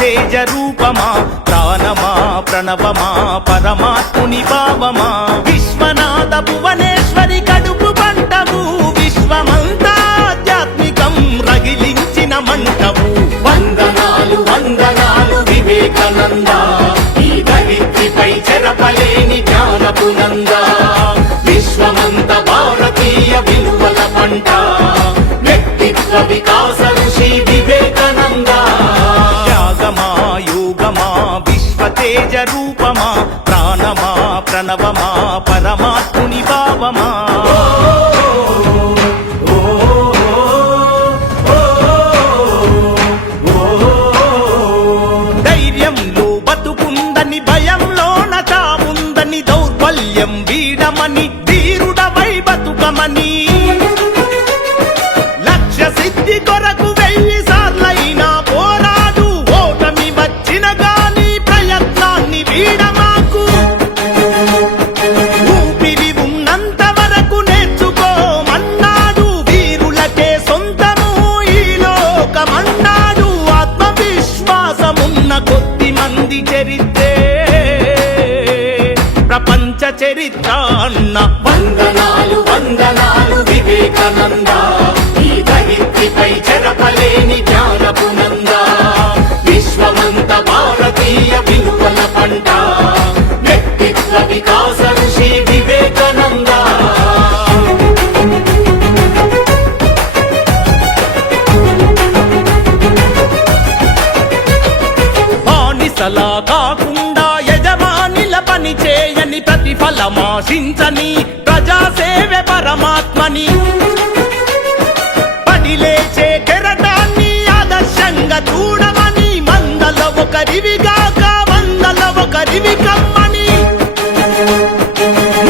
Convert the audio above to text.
విశ్వతేజ రూపమా ప్రాణమా ప్రణవమా పరమాత్ముని భావమా విశ్వనాథ భువనేశ్వరి కడుపు పంటవు విశ్వమంతా ఆధ్యాత్మికం రగిలించిన మంటవు వందనాలు వందనాలు వివేకానంద ఈ ధరిత్రిపై చెరపలేని జ్ఞానపు నంద విశ్వమంత భారతీయ విలువల పంట వ్యక్తిత్వ వికాస ఋషి వివేకానంద త్యాగమా యోగమా విశ్వతేజ రూపమా ప్రాణమా ప్రణవమా పరమాత్ముని భావమా ధైర్యంలో బతుకుందని భయంలోన చావుందని దౌర్బల్యం వీడమని ధీరుడవై బతుకమని లక్ష్య సిద్ధి కొరకు 1000 సార్లైనా పోరాడు ఓటమి వచ్చిన గాని ప్రయత్నాన్ని వీడమాకు ఊపిరి ఉన్నంత వరకు నేర్చుకోమన్నాడు వీరులకే సొంతము ఈ లోకమన్నాడు ఆత్మవిశ్వాసమున్న కొద్ది మంది చరిత్రే ప్రపంచ చరిత్ర అన్న వందనాలు వందనాలు వివేకానంద ఈ ధరిత్రిపై చెరపలేని జ్ఞానపు నంద విశ్వమంత భారతీయ విలువల పంట వ్యక్తిత్వ వికాస ఋషి వివేకానంద బానిసలా కాకుండా యజమానిల పని చేయని ప్రతిఫలమాశించని ప్రజాసేవే పరమాత్మని